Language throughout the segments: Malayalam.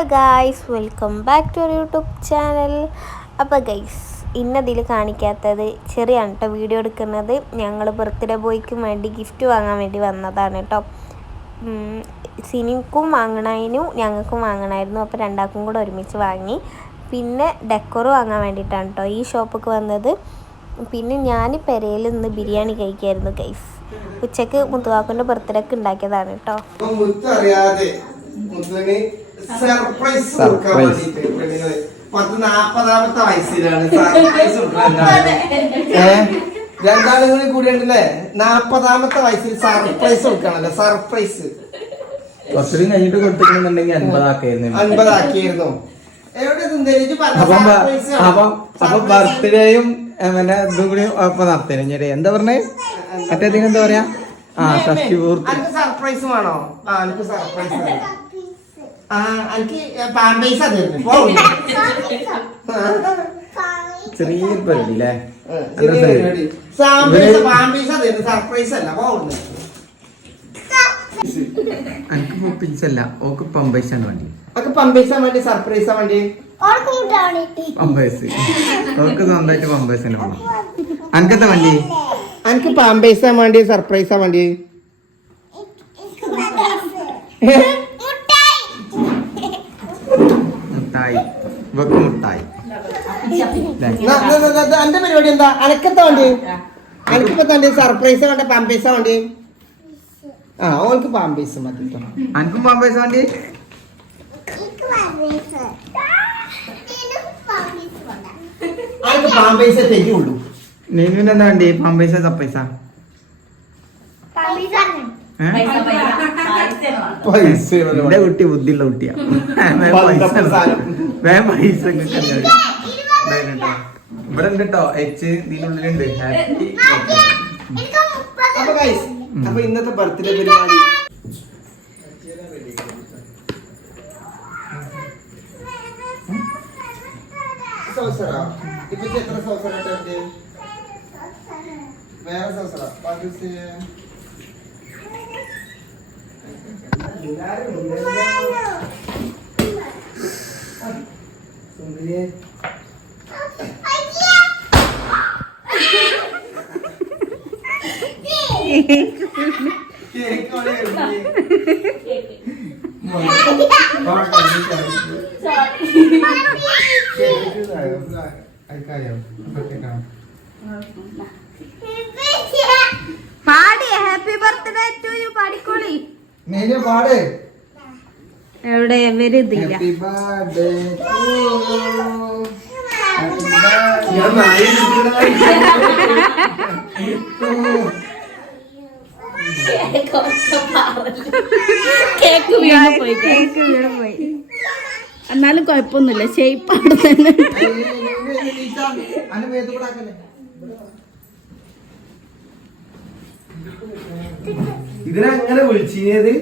Hello guys, welcome back to our YouTube channel. അപ്പോൾ ഗൈസ്, ഇന്നതിൽ കാണിക്കാത്തത് ചെറിയാണ് കേട്ടോ വീഡിയോ എടുക്കുന്നത്. ഞങ്ങൾ ബർത്ത്ഡേ ബോയ്ക്കും വേണ്ടി ഗിഫ്റ്റ് വാങ്ങാൻ വേണ്ടി വന്നതാണ് കേട്ടോ. സിനിക്കും വാങ്ങണതിനും ഞങ്ങൾക്കും വാങ്ങണമായിരുന്നു. അപ്പോൾ രണ്ടാൾക്കും കൂടെ ഒരുമിച്ച് വാങ്ങി. പിന്നെ ഡെക്കോർ വാങ്ങാൻ വേണ്ടിയിട്ടാണ് കേട്ടോ ഈ ഷോപ്പിക്ക് വന്നത്. പിന്നെ ഞാൻ പെരയിൽ നിന്ന് ബിരിയാണി കഴിക്കായിരുന്നു ഗൈസ്. ഉച്ചക്ക് മുത്തുവാക്കുൻ്റെ ബർത്ത്ഡേക്ക് ഉണ്ടാക്കിയതാണ് കേട്ടോ. സർപ്രൈസ് കൊടുക്കാൻ വേണ്ടിട്ട് പെണ്ണുങ്ങള് 40-40 വയസ്സിലാണ് സർപ്രൈസ് രണ്ടാളുകളും കൂടി ഉണ്ടല്ലേ. 40-ാമത്തെ വയസ്സിൽ സർപ്രൈസ് കൊടുക്കണല്ലോ. സർപ്രൈസ് കുറച്ചുകൂടി കഴിഞ്ഞിട്ട് കൊടുത്തിട്ടുണ്ടെങ്കിൽ 50 ആക്കിയിരുന്നു. അപ്പൊ ബർത്ത്ഡേയും പിന്നെ ഇതും കൂടി ഒപ്പം നടത്തേനെ. എന്താ പറഞ്ഞേ? മറ്റേതിന് എന്താ പറയാ? ഷഷ്ടി പൂർത്തി. സർപ്രൈസ് വേണോ? എനിക്ക് സർപ്രൈസ് ചെറിയൊരു പരിപാടി അല്ലേ? സർപ്രൈസ് അല്ല. എനിക്ക് പിൻസല്ല, ഓക്ക് പമ്പൈസാണ് വേണ്ടി. വേണ്ടി സർപ്രൈസാ വേണ്ടി പമ്പൈസ്. ഓക്ക് സ്വന്തമായിട്ട് പമ്പൈസ് തന്നെ വേണം. അനക്കെന്താ വേണ്ടി? എനിക്ക് പാമ്പേഴ്സാ വേണ്ടി സർപ്രൈസാ വേണ്ടി? മുട്ടായി. ഇവക്ക് മുട്ടായി. എന്റെ പരിപാടി എന്താ? അനക്കത്താ വേണ്ടി? അനക്കിപ്പോ തന്റെ സർപ്രൈസാ വേണ്ട പാമ്പേഴ്സാ വേണ്ടി? ഓൾക്ക് പാമ്പേഴ്സ് മതി. അനക്കും പാമ്പേഴ്സ് വേണ്ടി? പാമ്പേഴ്സേ തരുള്ളൂ. നീനുവിന് എന്താ വേണ്ടി? പാമ്പേഴ്സാ സർപ്രൈസ? എന്റെ കുട്ടി ബുദ്ധിയുള്ള കുട്ടിയാ. പൈസ ഇവിടെ ഉണ്ട് കേട്ടോ. ഇതിനുള്ളിലുണ്ട്. അപ്പൊ ഇന്നത്തെ ബർത്ത്ഡേ പരിപാടി എത്ര സൗസറായിട്ട് വേറെ സൗസറ സുന്ദരിയെ ഹാപ്പി ബർത്ത്ഡേ ടു യു പാടിക്കോളി. പാട്. എവിടെ വരുന്നില്ല. കേക്ക് വീണ് പോയി. എന്നാലും കുഴപ്പമൊന്നുമില്ല. ഷേപ്പാണ് തന്നെ. ഇതിനെങ്ങനെ വിളിച്ചത്?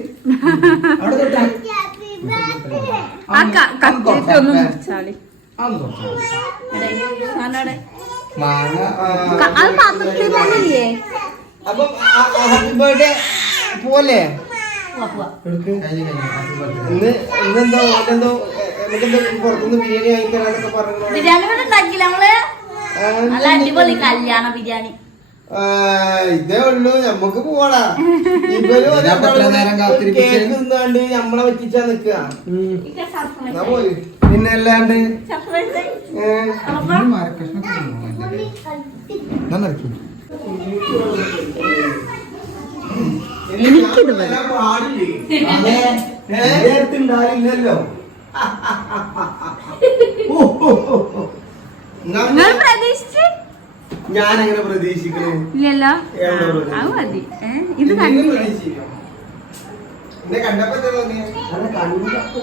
അപ്പൊ ഹാപ്പി ബർത്ത്ഡേ പോലെ ഇന്നെന്തോ നമുക്കെന്തോ പുറത്തുനിന്ന് ബിരിയാണി കഴിക്കാനൊക്കെ പറഞ്ഞു. ഇതേ ഉള്ളൂ. ഞമ്മക്ക് പോവാടാ. കേക്ക് തിന്നാണ്ട് നമ്മളെ പറ്റിച്ചാ നിക്കുക. പോയി പിന്നെ അല്ലാണ്ട് പാടില്ലല്ലോ. ഞാനെങ്ങനെ പ്രതീക്ഷിക്കണേ?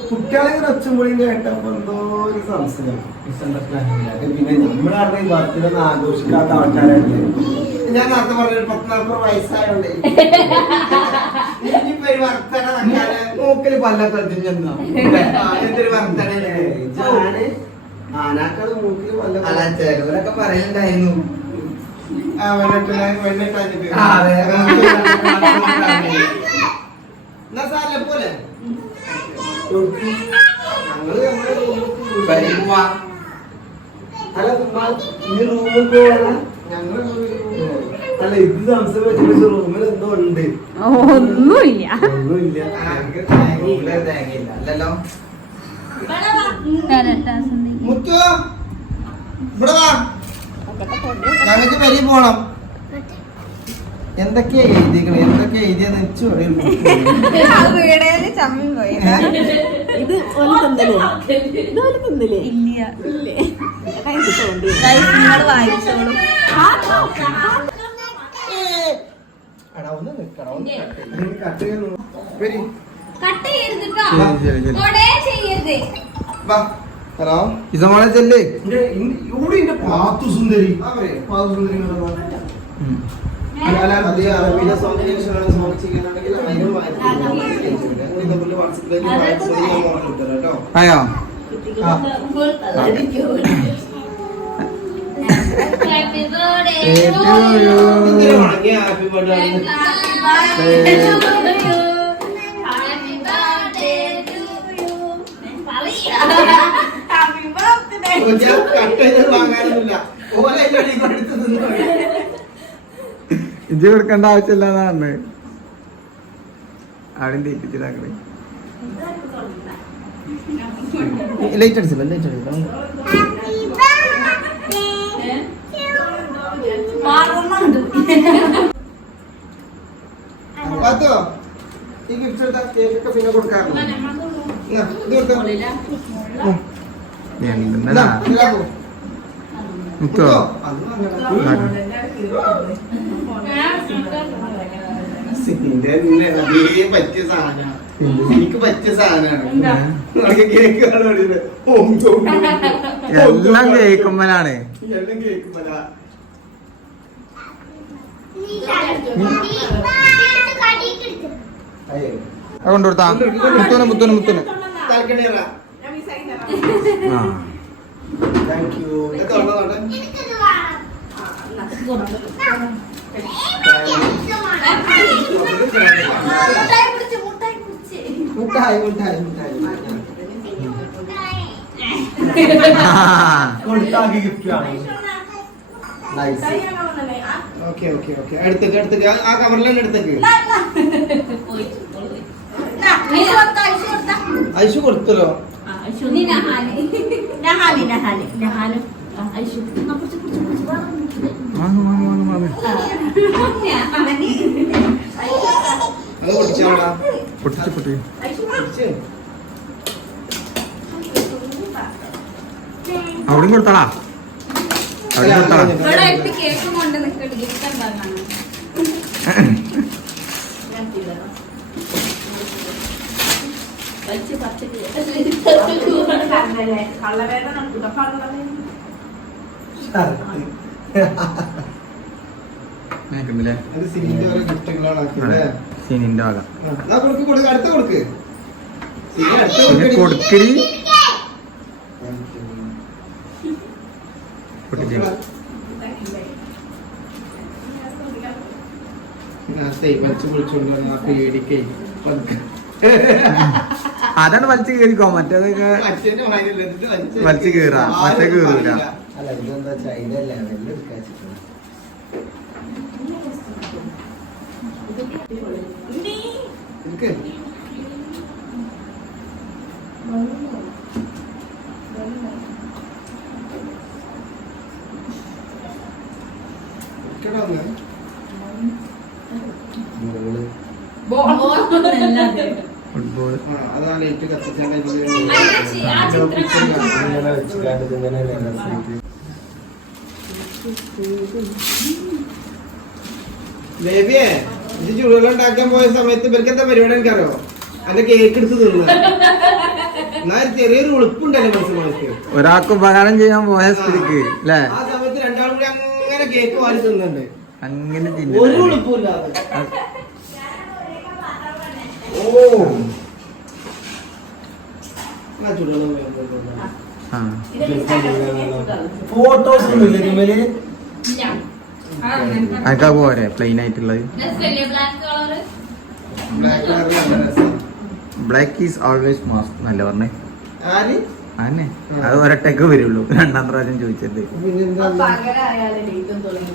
കുട്ടികളെ ഒച്ചുമ്പോഴും കേട്ടപ്പോ എന്തോ ഒരു സംശയം, മിസ്അണ്ടർസ്റ്റാൻഡിങ്. പിന്നെ നമ്മളറിഞ്ഞ ബർത്ത്ഡേ ഒന്നും ആഘോഷിക്കാത്ത ആൾക്കാരായിട്ട് ഞാൻ നേരത്തെ പറഞ്ഞ 40-40 വയസ്സായോണ്ട് ഇനിയിപ്പോ ഒരു വർത്തന മൂക്കില് പല്ലൊക്കെ എന്തൊരു വർത്തന ആനാക്കള് മൂക്കില് പല്ല ചേട്ടനൊക്കെ പറയുന്നുണ്ടായിരുന്നു. പോലെ ഞങ്ങള് അല്ല ഇനി റൂമിൽ പോവാണ് ഞങ്ങൾ അല്ല ഇത് സംസാരിച്ച റൂമിൽ എന്തോ ഉണ്ട് ഒന്നുമില്ല. ഒന്നുമില്ല അല്ലല്ലോ മുത്തു ഇവിടെ വാ ഞങ്ങൾക്ക് വലിയ പോണം എന്തൊക്കെയാ എഴുതിക്കണേ എന്തൊക്കെയാ എഴുതിയെന്ന് വെച്ചു പറയുള്ളൂ ഇത് ഒരു തിന്നലേ ഇത് ഒരു തിന്നലേ ഇല്ല വായിച്ചോളൂ. എടാ ഒന്ന് നിക്കണം ഒന്ന് കട്ട് ചെയ്യുന്നു വരി വാ ഹലോ ഇസമോളെ ചെല്ലേ ഇവിടെ എന്റെ പാത്തു സുന്ദരി പാത്തു സുന്ദരി അറബിയിലെ സോങ് ചെയ്യാനുണ്ടെങ്കിൽ അതിനും വാട്സപ്പിലേക്ക് കേട്ടോ ആയോ ഹാപ്പി ബർത്ത്ഡേ കട്ട് ചെയ്ത് വാങ്ങാനൊന്നുമില്ല ഓല എടുത്ത് നിന്ന് ഇജ്ജ് കൊടുക്കേണ്ട ആവശ്യമില്ലാന്നാണ് അവിടെ തീറ്റിച്ചിട്ടാക്കണേ ലൈറ്റ് അടിച്ചില്ല ലൈറ്റ് അടിച്ചില്ല പാത്തോ ഈ ഗിഫ്റ്റ് എടുത്താ കേക്കൊക്കെ പിന്നെ കൊടുക്കാറുണ്ട് എന്തെന്നാ മുത്തോ പറ്റിയ സാധനമാണ് എനിക്ക് പറ്റിയ സാധനമാണ് കേക്ക് എല്ലാം കേക്കുമ്പലാണ് എല്ലാം കേക്കുമ്പോഴാ കൊണ്ടുകൊടുത്താ മുത്തൂന് മുത്തൂന് മുത്തൂന് ആ താങ്ക് യു മുട്ടായി മുട്ടായി മുട്ടായി കൊടുത്താക്കി ഗിഫ്റ്റ് ആണ് നൈസ് ഓക്കെ ഓക്കെ ഓക്കെ അടുത്തേക്ക് അടുത്തേക്ക് ആ കവറിലെല്ലാം എടുത്തേക്ക് ഐഷു കൊടുത്തല്ലോ അത് പൊട്ടിച്ചാടാ പൊട്ടിച്ച് പൊട്ടി അവിടെയും കൊടുത്താളാ അവിടെ കൊടുത്താളാ കേക്ക് കൊണ്ട് നിൽക്കട്ടെ ഗിഫ്റ്റ് ഉണ്ടാകാനാണ് അത് സിനിന്റെ ഓരോ ഗിഫ്റ്റുകളാണ് ആക്കിയത് സീനിന്റെ ആകാം അടുത്ത കൊടുക്ക് കൊടുക്കരി പൊട്ടിച്ച് വലിച്ചു പൊളിച്ചോണ്ട് ആ പേടിക്കേ അതാണ് വലിച്ചു കയറിക്കോ മറ്റേതൊക്കെ വലിച്ചു കയറാ മറ്റേ കയറൂല അല്ല ഇതെന്താ ചൈന ലെവലിൽ എടുക്കാൻ ഫുട്ബോൾ അതാണ് ഏറ്റവും കത്തിച്ചാൽ ലേവിയെ ഇത് ചുടുവെള്ളം ഉണ്ടാക്കാൻ പോയ സമയത്ത് ഇവർക്ക് എന്താ പരിപാടി എനിക്കറിയോ അന്റെ കേക്ക് എടുത്ത് തിന്നു എന്നാ ചെറിയൊരു ഉളുപ്പുണ്ടല്ലോ മനസ്സിലാക്കി ഒരാൾക്ക് ഉപകാരം ചെയ്യാൻ പോയ സ്ഥിതിക്ക് അല്ലേ ആ സമയത്ത് രണ്ടാളും കൂടി അങ്ങനെ കേക്ക് വാരി തിന്നുന്നുണ്ട് അങ്ങനെ ഒരു ഉളുപ്പില്ലാതെ ഓ ആ ചുടുവെള്ളം ഫോട്ടോസ് ഒന്നുമില്ല അതൊക്കെ പോരെ പ്ലെയിൻ ആയിട്ടുള്ളത് ബ്ലാക്ക് ഈസ് ഓൾവേസ് മാസ്ക് നല്ല പറഞ്ഞേ ആര് അതന്നെ അത് ഒരൊറ്റക്ക് വരുള്ളൂ. രണ്ടാം പ്രാവശ്യം ചോദിച്ചത് പിന്നെന്താ പകരായാലും ഡേറ്റും തുടങ്ങി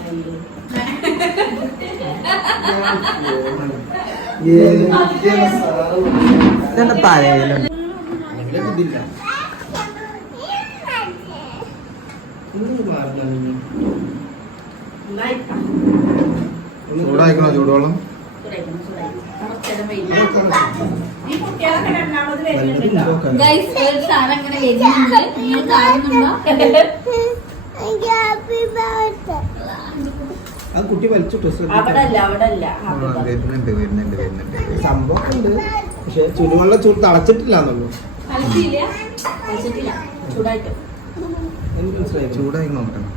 ഇതെന്താ തലയിലും ചൂടായിക്കണോ ചൂടുവെള്ളം? ഈ കുട്ടികളൊക്കെ രണ്ടാമത് വരുന്നുണ്ടോ? ഗൈസ് ഒരു സാധനം അങ്ങനെ വരുന്നുണ്ട്, നിങ്ങൾ കാണുന്നുണ്ടോ? ആ കുട്ടി വലിച്ചിട്ടു അവിടെ അല്ല വരുന്നുണ്ട് സംഭവം ഉണ്ട്. പക്ഷെ ചുടുവെള്ളം ചൂട് തളച്ചിട്ടില്ല എന്നുള്ളൂ. കളിച്ചിട്ടില്ല ചൂടായിട്ട് ചൂടായി നോക്കണം.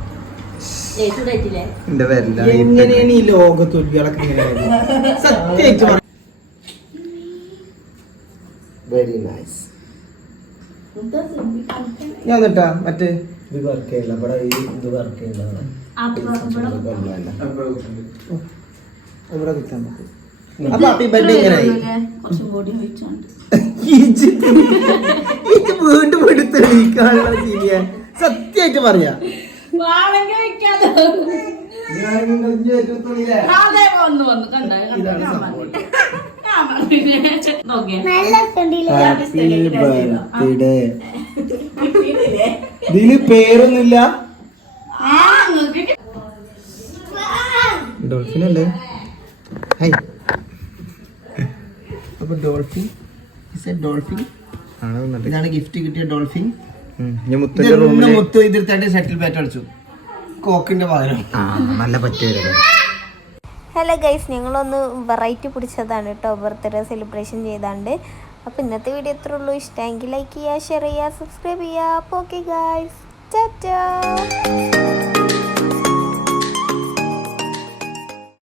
ചൂടായിട്ടില്ലേ? എന്റെ വരില്ല എങ്ങനെയാണ് ഈ ലോക തൊഴിലുകളൊക്കെ ഇങ്ങനെ സത്യമായിട്ട് വെരി നൈസ്. ഞാൻ എന്നിട്ടാ മറ്റേ ഇത് വർക്ക് ചെയ്യില്ല ഇവിടെ ഇത് വർക്ക് ചെയ്യില്ല ഇവിടെ കുത്താൻ പറ്റും. അപ്പൊ ഹാപ്പി ബർത്ത്ഡേ ഇങ്ങനായി കുറച്ചും കൂടി ഒഴിച്ചോണ്ട് വീണ്ടും എടുത്തെണീക്കാനുള്ള ശരിയാ. സത്യമായിട്ട് പറയാ വന്നു കണ്ട ഇതാണ് സംഭവം. ഇതിന് പേരൊന്നുമില്ല. ഡോൾഫിനല്ലേ? അപ്പൊ ഡോൾഫിൻ ഡോൾഫിൻ ഇതാണ് ഗിഫ്റ്റ് കിട്ടിയ ഡോൾഫിൻ. മുത്തിന്റെ റൂമില് മുത്ത് ഇതിർത്തായിട്ട് ഷട്ടിൽ ബാറ്റ് അടിച്ചു കോക്കിന്റെ പകരം. നല്ല പറ്റിയ ഹലോ ഗൈസ്, ഞങ്ങളൊന്ന് വെറൈറ്റി പിടിച്ചതാണ് കേട്ടോ ബർത്ത്ഡേ സെലിബ്രേഷൻ ചെയ്താണ്ട്. അപ്പോൾ ഇന്നത്തെ വീഡിയോ ഇത്രേ ഉള്ളൂ. ഇഷ്ടമെങ്കിൽ ലൈക്ക് ചെയ്യുക, ഷെയർ ചെയ്യുക, സബ്സ്ക്രൈബ് ചെയ്യുക. അപ്പോൾ ഓക്കെ ഗൈസ്, ടാറ്റാ.